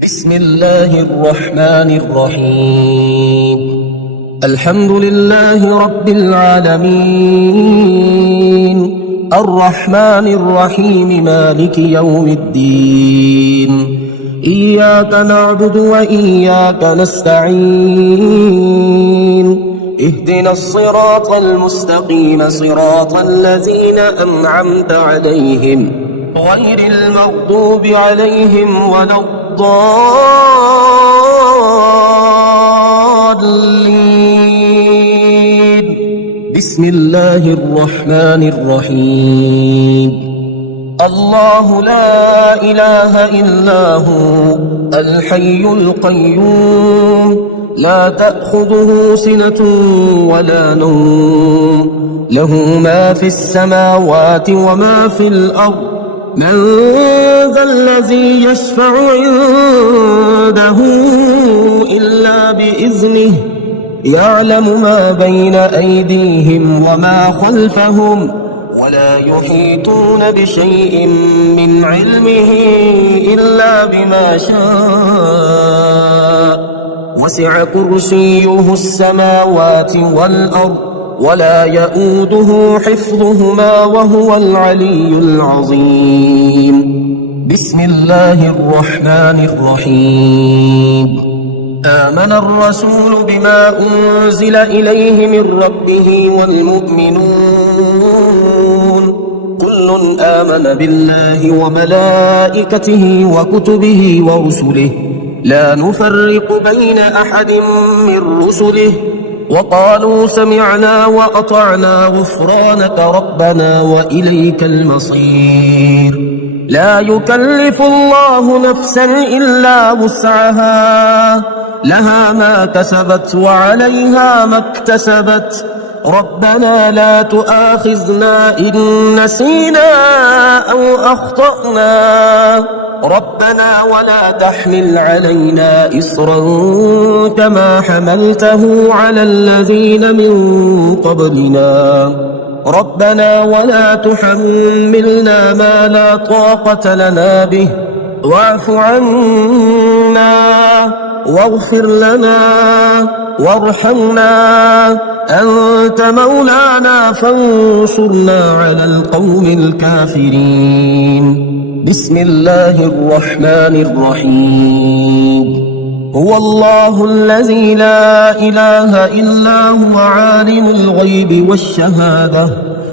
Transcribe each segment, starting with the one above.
بسم الله الرحمن الرحيم. الحمد لله رب العالمين، الرحمن الرحيم، مالك يوم الدين. إياك نعبد وإياك نستعين. اهدنا الصراط المستقيم، صراط الذين أنعمت عليهم غير المغضوب عليهم ولا الضالين. بسم الله الرحمن الرحيم. الله لا إله إلا هو الحي القيوم، لا تأخذه سنة ولا نوم، له ما في السماوات وما في الأرض. من ذا الذي يشفع عنده إلا بإذنه، يعلم ما بين أيديهم وما خلفهم، ولا يحيطون بشيء من علمه إلا بما شاء. وسع كرسيه السماوات والأرض، ولا يؤوده حفظهما، وهو العلي العظيم. بسم الله الرحمن الرحيم. آمن الرسول بما أنزل إليه من ربه والمؤمنون، كل آمن بالله وملائكته وكتبه ورسله، لا نفرق بين أحد من رسله، وقالوا سمعنا وأطعنا غفرانك ربنا وإليك المصير. لا يكلف الله نفسا إلا وسعها، لها ما كسبت وعليها ما اكتسبت. ربنا لا تؤاخذنا إن نسينا أو أخطأنا، ربنا ولا تحمل علينا إصرا كما حملته على الذين من قبلنا، ربنا ولا تحملنا ما لا طاقة لنا به، واعف عنا واغفر لنا وارحمنا، أنت مولانا فانصرنا على القوم الكافرين. بسم الله الرحمن الرحيم. هو الله الذي لا إله إلا هو عالم الغيب والشهادة،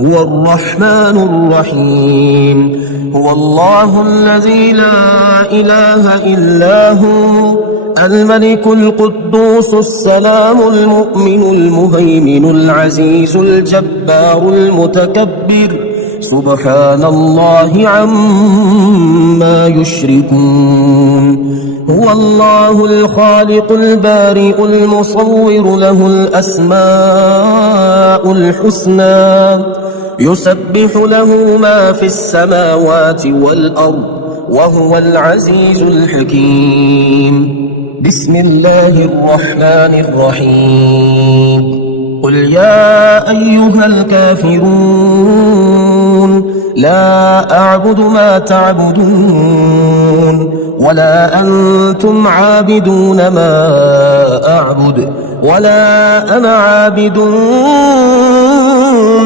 هو الرحمن الرحيم. هو الله الذي لا إله إلا هو الملك القدوس السلام المؤمن المهيمن العزيز الجبار المتكبر، سبحان الله عما يشركون. هو الله الخالق البارئ المصور، له الأسماء الحسنى، يسبح له ما في السماوات والأرض، وهو العزيز الحكيم. بسم الله الرحمن الرحيم. قل يا أيها الكافرون لا أعبد ما تعبدون، ولا أنتم عابدون ما أعبد، ولا أنا عابد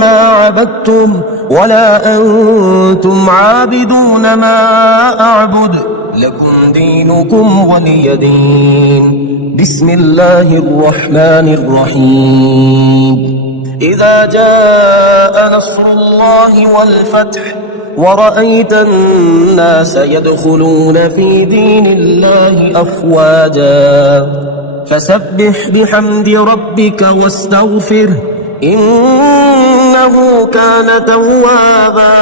ما عبدتم، ولا أنتم عابدون ما أعبد، لكم دينكم ولي دين. بسم الله الرحمن الرحيم. إذا جاء نصر الله والفتح، ورأيت الناس يدخلون في دين الله أفواجا، فسبح بحمد ربك واستغفره، إنه كان توابا.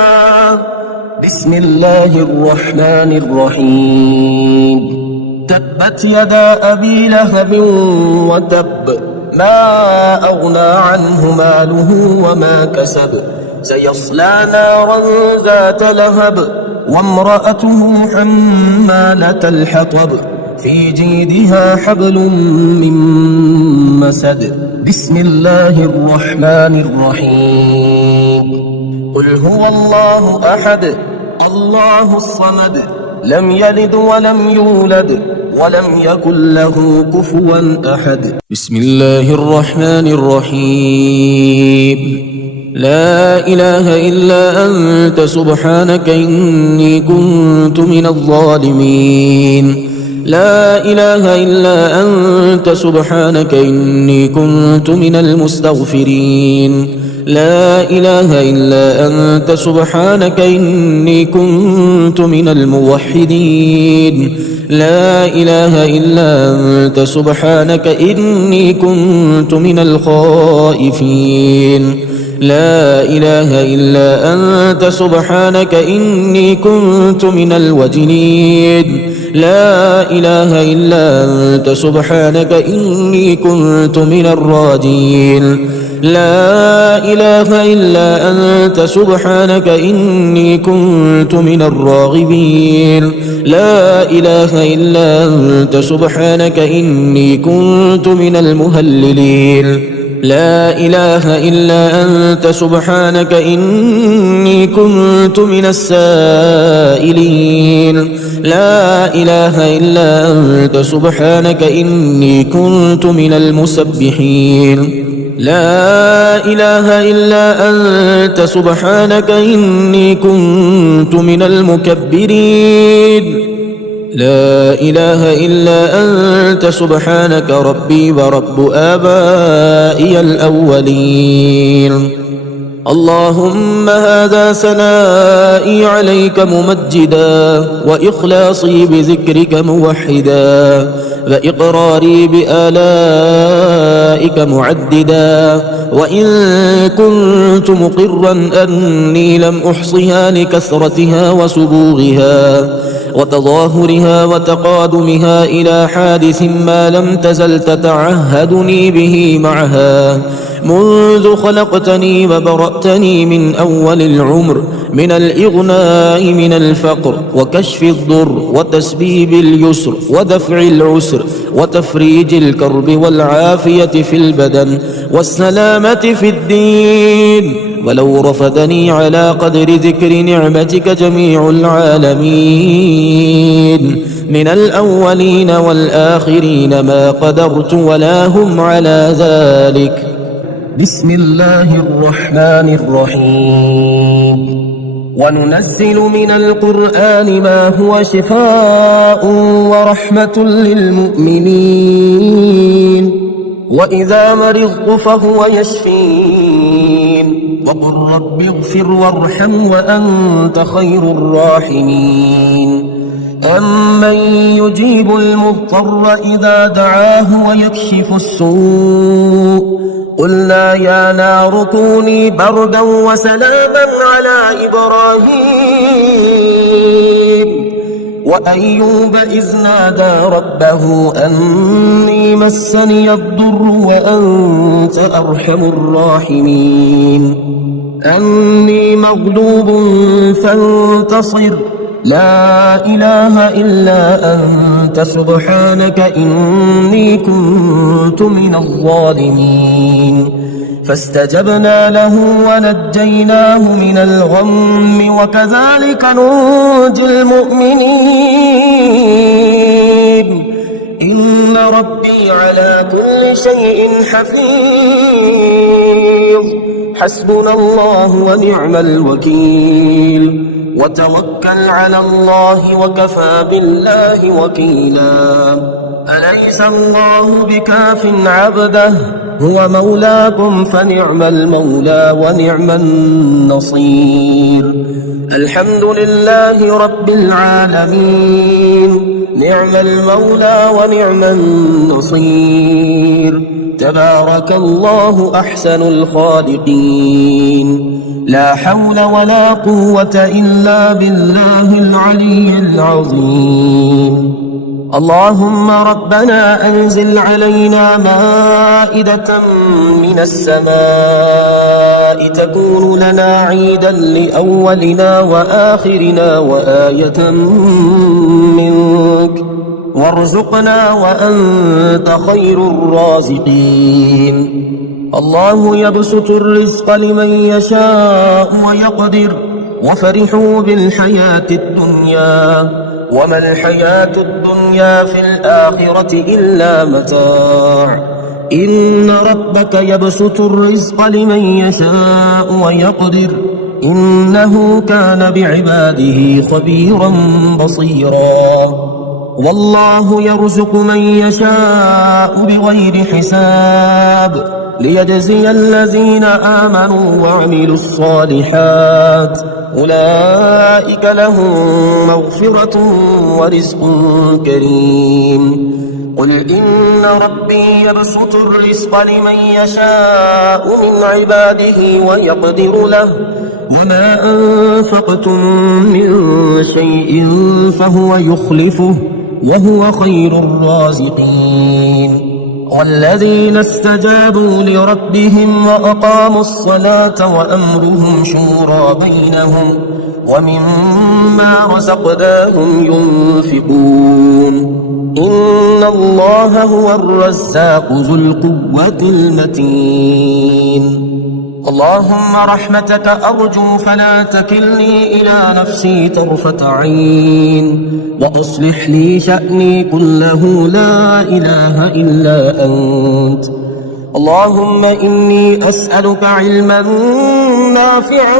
بسم الله الرحمن الرحيم. تبت يدا أبي لهب وتب، ما أغنى عنه ماله وما كسب، سيصلى نارا ذات لهب، وامرأته حمالة الحطب، في جيدها حبل من مسد. بسم الله الرحمن الرحيم. قل هو الله أحد، الله الصمد، لم يلد ولم يولد ولم يكن له كفوا أحد. بسم الله الرحمن الرحيم. لا إله إلا أنت سبحانك إني كنت من الظالمين. لا إله إلا أنت سبحانك إني كنت من المستغفرين. لا إله إلا أنت سبحانك إني كنت من الموحدين. لا إله إلا أنت سبحانك إني كنت من الخائفين. لا إله إلا أنت سبحانك إني كنت من الوجلين. لا إله إلا أنت سبحانك إني كنت من الراجين. لا إله إلا أنت سبحانك إني كنت من الراغبين. لا إله إلا أنت سبحانك إني كنت من المهللين. لا إله إلا أنت سبحانك إني كنت من السائلين. لا إله إلا أنت سبحانك إني كنت من المسبحين. لا إله إلا أنت سبحانك إني كنت من المكبرين. لا إله إلا أنت سبحانك ربي ورب آبائي الأولين. اللهم هذا ثنائي عليك ممجدا، وإخلاصي بذكرك موحدا، وإقراري بآلائك معددا، وإن كنت مقرا أني لم أحصها لكثرتها وسبوغها وتظاهرها وتقادمها إلى حادث ما لم تزل تتعهدني به معها منذ خلقتني وبرأتني من أول العمر، من الإغناء من الفقر وكشف الضر وتسبيب اليسر ودفع العسر وتفريج الكرب والعافية في البدن والسلامة في الدين. ولو رفدني على قدر ذكر نعمتك جميع العالمين من الأولين والآخرين ما قدرت ولا هم على ذلك. بسم الله الرحمن الرحيم. وننزل من القرآن ما هو شفاء ورحمة للمؤمنين، وإذا مرضت فهو يشفين. وقل رب اغفر وارحم وأنت خير الراحمين. أمن يجيب المضطر إذا دعاه ويكشف السوء. قلنا يا نار كوني بردا وسلاما على إبراهيم. وأيوب إذ نادى ربه أني مسني الضر وأنت أرحم الراحمين. أني مغلوب فانتصر. لا إله إلا أنت سبحانك إني كنت من الظالمين. فاستجبنا له ونجيناه من الغم وكذلك ننجي المؤمنين. إن ربي على كل شيء حفيظ. حسبنا الله ونعم الوكيل. وتوكل على الله وكفى بالله وكيلا. أليس الله بكاف عبده هو مولاكم فنعم المولى ونعم النصير. الحمد لله رب العالمين. نعم المولى ونعم النصير. تبارك الله أحسن الخالقين. لا حول ولا قوة إلا بالله العلي العظيم. اللهم ربنا أنزل علينا مائدة من السماء تكون لنا عيدا لأولنا وآخرنا وآية منك، وارزقنا وأنت خير الرازقين. الله يبسط الرزق لمن يشاء ويقدر، وفرحوا بالحياة الدنيا وما الحياة الدنيا في الآخرة إلا متاع إن ربك يبسط الرزق لمن يشاء ويقدر إنه كان بعباده خبيرا بصيرا والله يرزق من يشاء بغير حساب ليجزي الذين آمنوا وعملوا الصالحات أولئك لهم مغفرة ورزق كريم قل إن ربي يبسط الرزق لمن يشاء من عباده ويقدر له وما أنفقتم من شيء فهو يخلفه وهو خير الرازقين والذين استجابوا لربهم وأقاموا الصلاة وأمرهم شورى بينهم ومما رزقناهم ينفقون إن الله هو الرزاق ذو القوة المتين اللهم رحمتك أرجو فلا تكلني إلى نفسي طرفة عين وأصلح لي شأني كله لا إله إلا أنت اللهم إني أسألك علما نافعا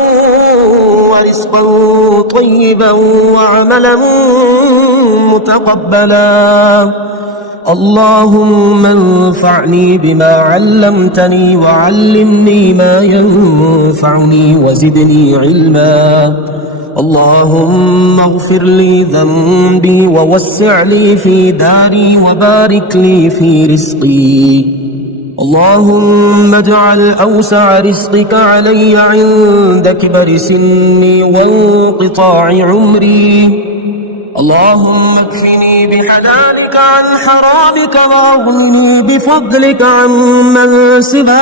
ورزقا طيبا وعملا متقبلا اللهم انفعني بما علمتني وعلمني ما ينفعني وزدني علما اللهم اغفر لي ذنبي ووسع لي في داري وبارك لي في رزقي اللهم اجعل أوسع رزقك علي عند كبر سني وانقطاع عمري اللهم اكفني بحلالك عن حرامك واغنني بفضلك عمن سواك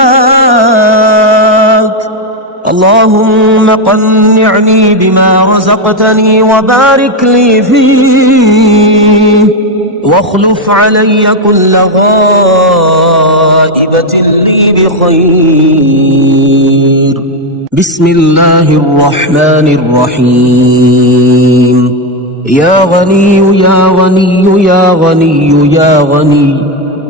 اللهم قنعني بما رزقتني وبارك لي فيه واخلف علي كل غائبة لي بخير بسم الله الرحمن الرحيم يا غني يا غني يا غني يا غني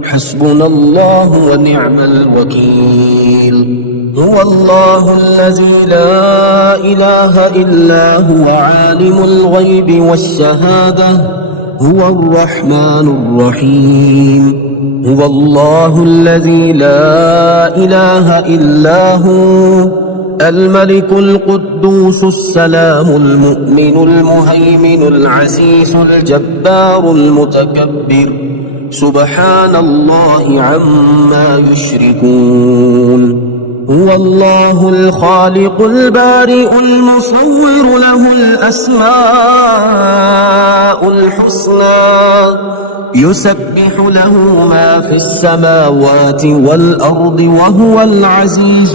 حسبنا الله ونعم الوكيل هو الله الذي لا إله إلا هو عالم الغيب والشهادة هو الرحمن الرحيم هو الله الذي لا إله إلا هو الملك القدوس السلام المؤمن المهيمن العزيز الجبار المتكبر سبحان الله عما يشركون هو الله الخالق البارئ المصور له الأسماء الحسنى يسبح له ما في السماوات والأرض وهو العزيز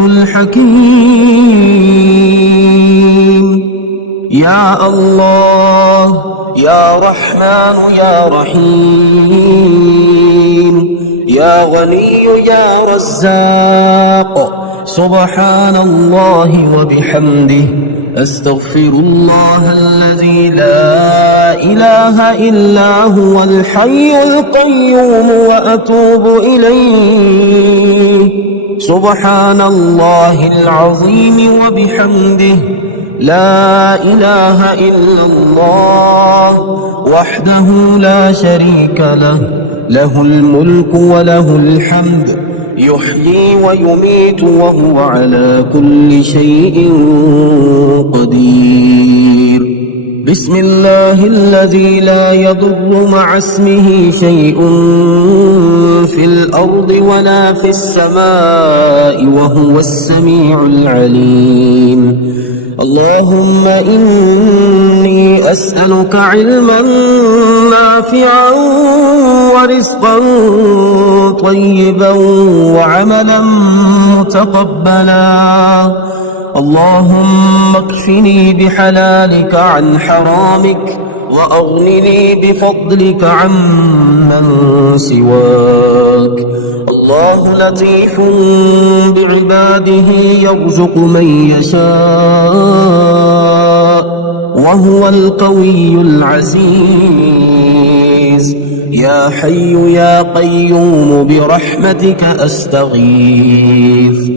الحكيم يا الله يا رحمن يا رحيم يا غني يا رزاق سبحان الله وبحمده أستغفر الله الذي لا إله إلا هو الحي القيوم وأتوب إليه سبحان الله العظيم وبحمده لا إله إلا الله وحده لا شريك له له الملك وله الحمد يحيي ويميت وهو على كل شيء قدير بسم الله الذي لا يضر مع اسمه شيء في الأرض ولا في السماء وهو السميع العليم اللهم إني أسألك علما نافعا ورزقا طيبا وعملا متقبلا اللهم اكفني بحلالك عن حرامك وأغنني بفضلك عمن سواك الله لطيف بعباده يرزق من يشاء وهو القوي العزيز. يا حي يا قيوم برحمتك أستغيث.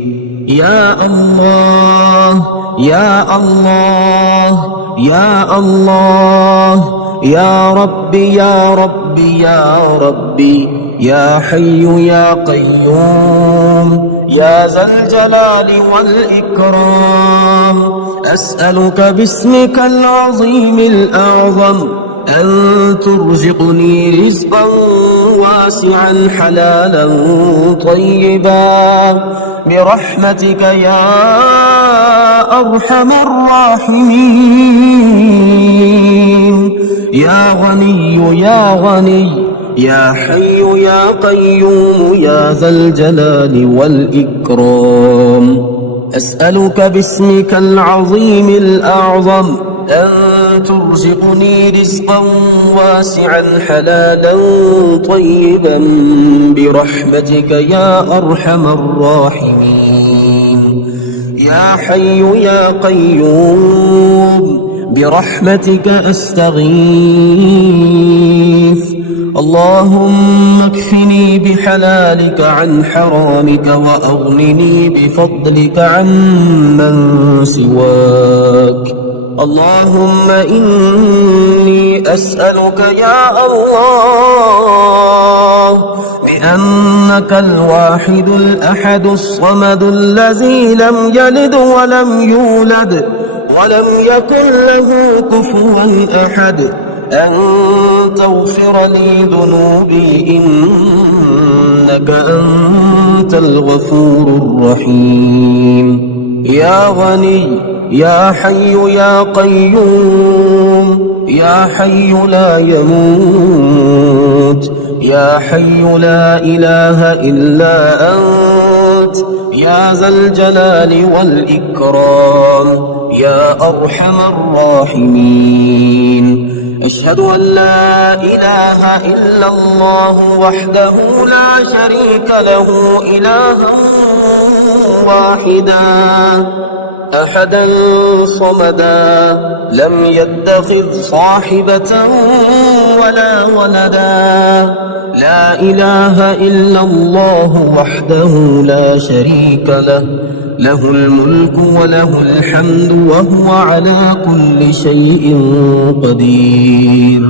يا الله يا الله يا الله، يا ربي يا ربي يا ربي، يا حي يا قيوم يا ذا الجلال والإكرام، أسألك باسمك العظيم الأعظم أن ترزقني رزقا واسعا حلالا طيبا برحمتك يا أرحم الراحمين. يا غني يا غني، يا حي يا قيوم يا ذا الجلال والإكرام، أسألك باسمك العظيم الأعظم أن ترزقني رزقا واسعا حلالا طيبا برحمتك يا أرحم الراحمين. يا حي يا قيوم برحمتك أستغيث. اللهم اكفني بحلالك عن حرامك وأغنني بفضلك عن من سواك. اللهم إني أسألك يا الله بأنك الواحد الأحد الصمد الذي لم يلد ولم يولد ولم يكن له كفوا أحد أن تغفر لي ذنوبي إنك أنت الغفور الرحيم. يا غني يا حي يا قيوم، يا حي لا يموت، يا حي لا إله إلا أنت، يا ذا الجلال والإكرام، يا أرحم الراحمين. أشهد أن لا إله إلا الله وحده لا شريك له إلها واحدا أحدا صمدا لم يتخذ صاحبة ولا ولدا. لا إله إلا الله وحده لا شريك له، له الملك وله الحمد وهو على كل شيء قدير.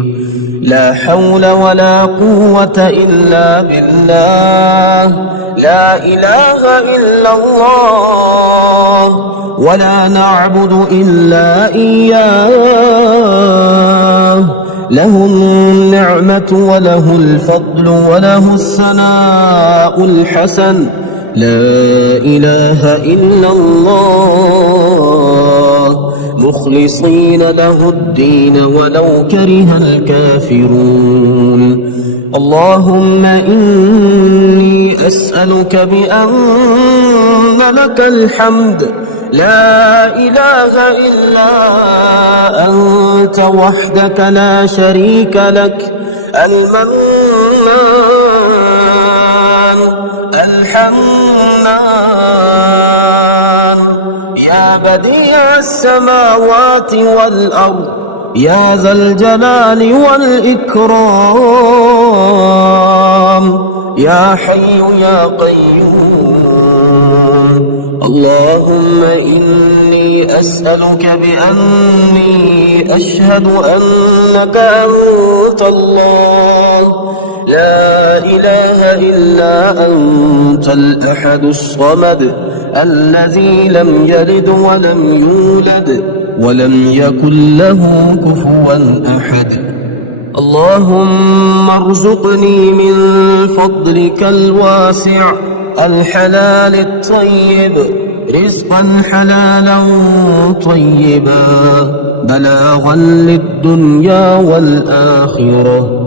لا حول ولا قوة إلا بالله. لا إله إلا الله ولا نعبد إلا إياه. له النعمة وله الفضل وله الثناء الحسن. لا إله إلا الله مخلصين له الدين ولو كره الكافرون. اللهم إني أسألك بأن لك الحمد لا إله إلا أنت وحدك لا شريك لك، المنان الحنان، يا بديع السماوات والأرض، يا ذا الجلال والإكرام، يا حي يا قيوم. اللهم إني أسألك بأني أشهد أنك أنت الله لا إله إلا أنت الأحد الصمد الذي لم يلد ولم يولد ولم يكن له كفوا أحد. اللهم ارزقني من فضلك الواسع الحلال الطيب رزقا حلالا طيبا بلاغا للدنيا والآخرة.